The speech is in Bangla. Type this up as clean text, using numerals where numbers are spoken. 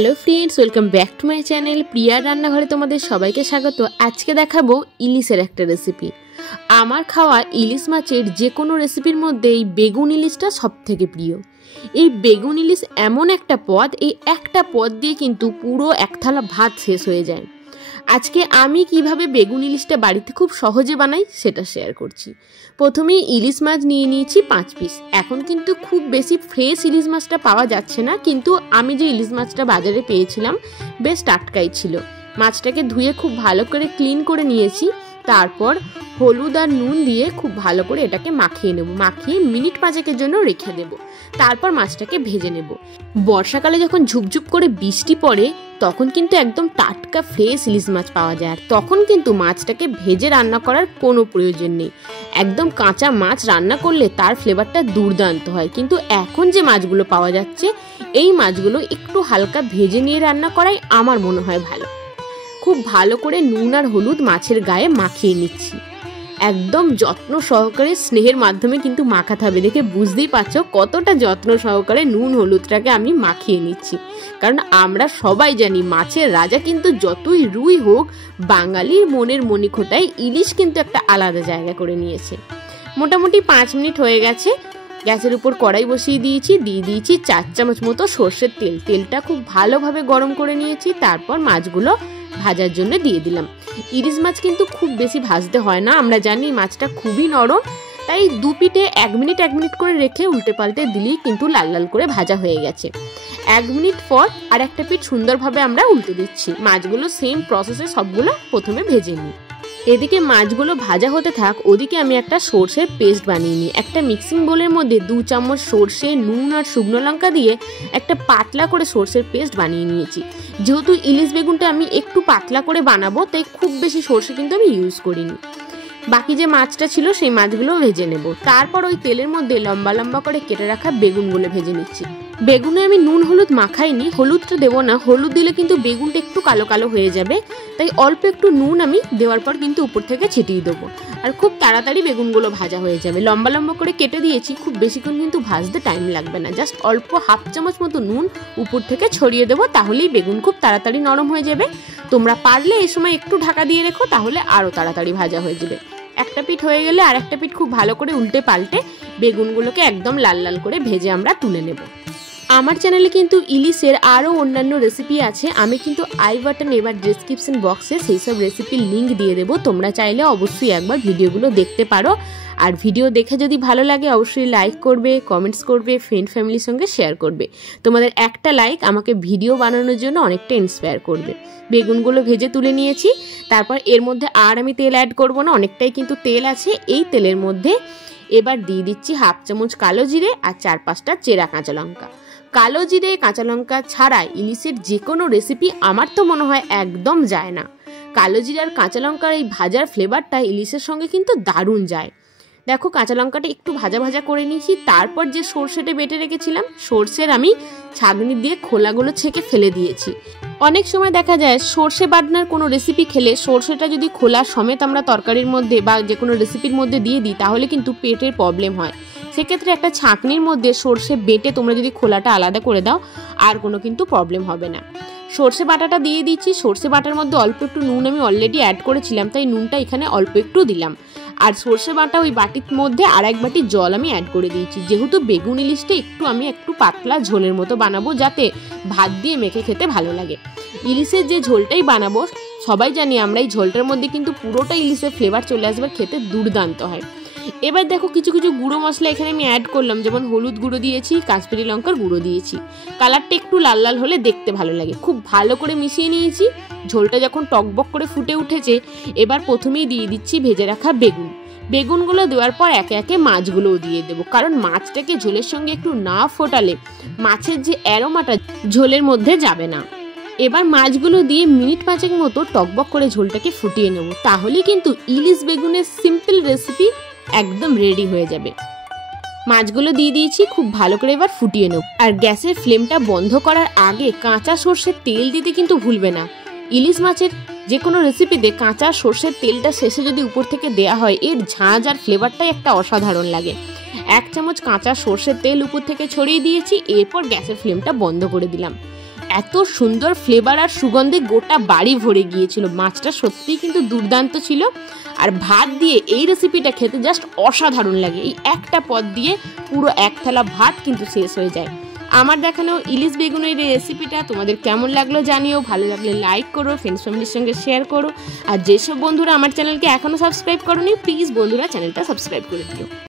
Hello friends, welcome back to my channel প্রিয়ার রান্নাঘরে তোমাদের সবাইকে স্বাগত। আজকে দেখাবো ইলিশের একটা রেসিপি। আমার খাওয়া ইলিশ মাছের যে কোনো রেসিপির মধ্যে এই বেগুন ইলিশটা সব থেকে প্রিয়। এই বেগুন ইলিশ এমন একটা পদ, এই একটা পদ দিয়ে কিন্তু পুরো এক থালা ভাত শেষ হয়ে যায়। আজকে আমি কিভাবে বেগুন ইলিশটা বাড়িতে খুব সহজে বানাই সেটা শেয়ার করছি। প্রথমেই ইলিশ মাছ নিয়ে নিয়েছি 5 পিস। এখন কিন্তু খুব বেশি ফ্রেশ ইলিশ মাছটা পাওয়া যাচ্ছে না, কিন্তু আমি যে ইলিশ মাছটা বাজারে পেয়েছিলাম বেশ টাটকাই ছিল। মাছটাকে ধুয়ে খুব ভালো করে ক্লিন করে নিয়েছি। তারপর হলুদ আর নুন দিয়ে খুব ভালো করে এটাকে মাখিয়ে নেব। মাখিয়ে মিনিট 5 জন্য রেখে দেব। তারপর মাছটাকে ভেজে নেব। বর্ষাকালে যখন ঝুপঝুপ করে বৃষ্টি পড়ে তখন কিন্তু একদম টাটকা ফ্রেশ ইলিশ মাছ পাওয়া যায়, আর তখন কিন্তু মাছটাকে ভেজে রান্না করার কোনো প্রয়োজন নেই। একদম কাঁচা মাছ রান্না করলে তার ফ্লেভারটা দুর্দান্ত হয়। কিন্তু এখন যে মাছগুলো পাওয়া যাচ্ছে এই মাছগুলো একটু হালকা ভেজে নিয়ে রান্না করাই আমার মনে হয় ভালো। খুব ভালো করে নুন আর হলুদ মাছের গায়ে মাখিয়ে নিচ্ছি। একদম যত্ন সহকারে স্নেহের মাধ্যমে কিন্তু মাখাতে হবে। দেখে বুঝতেই পারছো কতটা যত্ন সহকারে নুন হলুদটাকে আমি মাখিয়ে নিচ্ছি। কারণ আমরা সবাই জানি মাছের রাজা কিন্তু যতই রুই হোক, বাঙালির মনের মণিখোটায় ইলিশ কিন্তু একটা আলাদা জায়গা করে নিয়েছে। মোটামুটি 5 মিনিট হয়ে গেছে। গ্যাসের উপর কড়াই বসিয়ে দিয়েছি। দিয়ে দিয়েছি 4 চামচ মতো সর্ষের তেল। তেলটা খুব ভালোভাবে গরম করে নিয়েছি। তারপর মাছগুলো ভাজার জন্য দিয়ে দিলাম। ইলিশ মাছ কিন্তু খুব বেশি ভাজতে হয় না, আমরা জানি মাছটা খুবই নরম। তাই 2 পিঠে 1 মিনিট করে রেখে উল্টে পাল্টে দিলেই কিন্তু লাল লাল করে ভাজা হয়ে গেছে। 1 মিনিট পর আর একটা পিঠ সুন্দরভাবে আমরা উল্টে দিচ্ছি। মাছগুলো সেম প্রসেসে সবগুলো প্রথমে ভেজে নিই। এদিকে মাছগুলো ভাজা হতে থাক, ওদিকে আমি একটা সর্ষের পেস্ট বানিয়ে নিই। একটা মিক্সিং বোলের মধ্যে 2 চামচ সর্ষে, নুন আর শুকনো লঙ্কা দিয়ে একটা পাতলা করে সর্ষের পেস্ট বানিয়ে নিয়েছি। যেহেতু ইলিশ বেগুনটা আমি একটু পাতলা করে বানাবো তাই খুব বেশি সর্ষে কিন্তু আমি ইউজ করিনি। বাকি যে মাছটা ছিল সেই মাছগুলো ভেজে নেব। তারপর ওই তেলের মধ্যে লম্বা লম্বা করে কেটে রাখা বেগুনগুলো ভেজে নিচ্ছি। বেগুনে আমি নুন হলুদ মাখাইনি, হলুদটা দেবো না। হলুদ দিলে কিন্তু বেগুনটা একটু কালো কালো হয়ে যাবে, তাই অল্প একটু নুন আমি দেওয়ার পর কিন্তু উপর থেকে ছিটিয়ে দেবো। আর খুব তাড়াতাড়ি বেগুনগুলো ভাজা হয়ে যাবে। লম্বা লম্বা করে কেটে দিয়েছি, খুব বেশিক্ষণ কিন্তু ভাজতে টাইম লাগবে না। জাস্ট অল্প 1/2 চামচ মতো নুন উপর থেকে ছড়িয়ে দেবো, তাহলেই বেগুন খুব তাড়াতাড়ি নরম হয়ে যাবে। তোমরা পারলে এই সময় একটু ঢাকা দিয়ে রেখো, তাহলে আরও তাড়াতাড়ি ভাজা হয়ে যাবে। একটা পিঠ হয়ে গেলে আর একটা পিঠ খুব ভালো করে উল্টে পাল্টে বেগুনগুলোকে একদম লাল লাল করে ভেজে আমরা তুলে নেব। আমার চ্যানেলে কিন্তু ইলিশের আরও অন্যান্য রেসিপি আছে। আমি কিন্তু আই বাটন এবার ডেসক্রিপশন বক্সে সেই সব রেসিপির লিঙ্ক দিয়ে দেবো। তোমরা চাইলে অবশ্যই একবার ভিডিওগুলো দেখতে পারো। আর ভিডিও দেখে যদি ভালো লাগে অবশ্যই লাইক করবে, কমেন্টস করবে, ফ্রেন্ড ফ্যামিলির সঙ্গে শেয়ার করবে। তোমাদের একটা লাইক আমাকে ভিডিও বানানোর জন্য অনেকটা ইন্সপায়ার করবে। বেগুনগুলো ভেজে তুলে নিয়েছি। তারপর এর মধ্যে আর আমি তেল অ্যাড করব না, অনেকটাই কিন্তু তেল আছে। এই তেলের মধ্যে এবার দিয়ে দিচ্ছি 1/2 চামচ কালো জিরে আর 4-5টা চেরা কাঁচা লঙ্কা। কালো জিরে কাঁচা লঙ্কা ছাড়া ইলিশের যে কোনো রেসিপি আমার তো মনে হয় একদম যায় না। কালো জিরে আর কাঁচা লঙ্কার এই ভাজার ফ্লেভারটা ইলিশের সঙ্গে কিন্তু দারুণ যায়। দেখো কাঁচা লঙ্কাটা একটু ভাজা ভাজা করে নিয়েছি। তারপর যে সর্ষেটা বেটে রেখেছিলাম, সর্ষের আমি ছাঁকনি দিয়ে খোলাগুলো ছেঁকে ফেলে দিয়েছি। অনেক সময় দেখা যায় সর্ষে বাটনার কোনো রেসিপি খেলে সর্ষেটা যদি খোলা সমেত আমরা তরকারির মধ্যে বা যে কোনো রেসিপির মধ্যে দিয়ে দিই তাহলে কিন্তু পেটের প্রবলেম হয়। সেক্ষেত্রে একটা ছাঁকনির মধ্যে সর্ষে বেটে তোমরা যদি খোলাটা আলাদা করে দাও আর কোনো কিন্তু প্রবলেম হবে না। সর্ষে বাটাটা দিয়ে দিচ্ছি। সর্ষে বাটার মধ্যে অল্প একটু নুন আমি অলরেডি অ্যাড করেছিলাম, তাই নুনটা এখানে অল্প একটু দিলাম। আর সর্ষে বাটা ওই বাটির মধ্যে আর 1 বাটি জল আমি অ্যাড করে দিয়েছি। যেহেতু বেগুন ইলিশটা একটু পাতলা ঝোলের মতো বানাবো, যাতে ভাত দিয়ে মেখে খেতে ভালো লাগে। ইলিশের যে ঝোলটাই বানাবো সবাই জানি আমরা, এই ঝোলটার মধ্যে কিন্তু পুরোটা ইলিশের ফ্লেভার চলে আসবে, খেতে দুর্দান্ত হয়। এবার দেখো কিছু কিছু গুঁড়ো মশলা এখানে আমি অ্যাড করলাম, যেমন হলুদ গুঁড়ো দিয়েছি, কাশ্মীরি লঙ্কার গুঁড়ো দিয়েছি। কালারটা একটু লাল লাল হলে দেখতে ভালো লাগে। খুব ভালো করে মিশিয়ে নিয়েছি। ঝোলটা যখন টকবক করে ফুটে উঠেছে এবার প্রথমেই দিয়ে দিচ্ছি ভেজে রাখা বেগুন। বেগুনগুলো দেওয়ার পর একে একে মাছগুলোও দিয়ে দেবো, কারণ মাছটাকে ঝোলের সঙ্গে একটু না ফোটালে মাছের যে অ্যারোমাটা ঝোলের মধ্যে যাবে না। এবার মাছগুলো দিয়ে মিনিট 5 মতো টকবক করে ঝোলটাকে ফুটিয়ে নেব, তাহলে কিন্তু ইলিশ বেগুনের সিম্পল রেসিপি একদম রেডি হয়ে যাবে। মাছগুলো দিয়ে দিয়েছি, খুব ভালো করে এবার ফুটিয়ে নেব। আর গ্যাসের ফ্লেমটা বন্ধ করার আগে কাঁচা সর্ষের তেল দিতে কিন্তু ভুলবে না। ইলিশ মাছের যে কোনো রেসিপিতে কাঁচা সর্ষের তেলটা শেষে যদি উপর থেকে দেয়া হয় এর ঝাঁঝ আর ফ্লেভারটাই একটা অসাধারণ লাগে। 1 চামচ কাঁচা সর্ষের তেল উপর থেকে ছড়িয়ে দিয়েছি। এরপর গ্যাসের ফ্লেমটা বন্ধ করে দিলাম। এত সুন্দর ফ্লেভার আর সুগন্ধে গোটা বাড়ি ভরে গিয়েছিল। মাছটা সত্যিই কিন্তু দুর্দান্ত ছিল। আর ভাত দিয়ে এই রেসিপিটা খেতে জাস্ট অসাধারণ লাগে। এই একটা পদ দিয়ে পুরো এক থালা ভাত কিন্তু শেষ হয়ে যায়। আমার দেখানো ইলিশ বেগুনের এই রেসিপিটা তোমাদের কেমন লাগলো জানিও। ভালো লাগলে লাইক করো, ফ্রেন্ডস ফ্যামিলির সঙ্গে শেয়ার করো। আর যেসব বন্ধুরা আমার চ্যানেলকে এখনও সাবস্ক্রাইব করোনি, প্লিজ বন্ধুরা চ্যানেলটা সাবস্ক্রাইব করে দিও।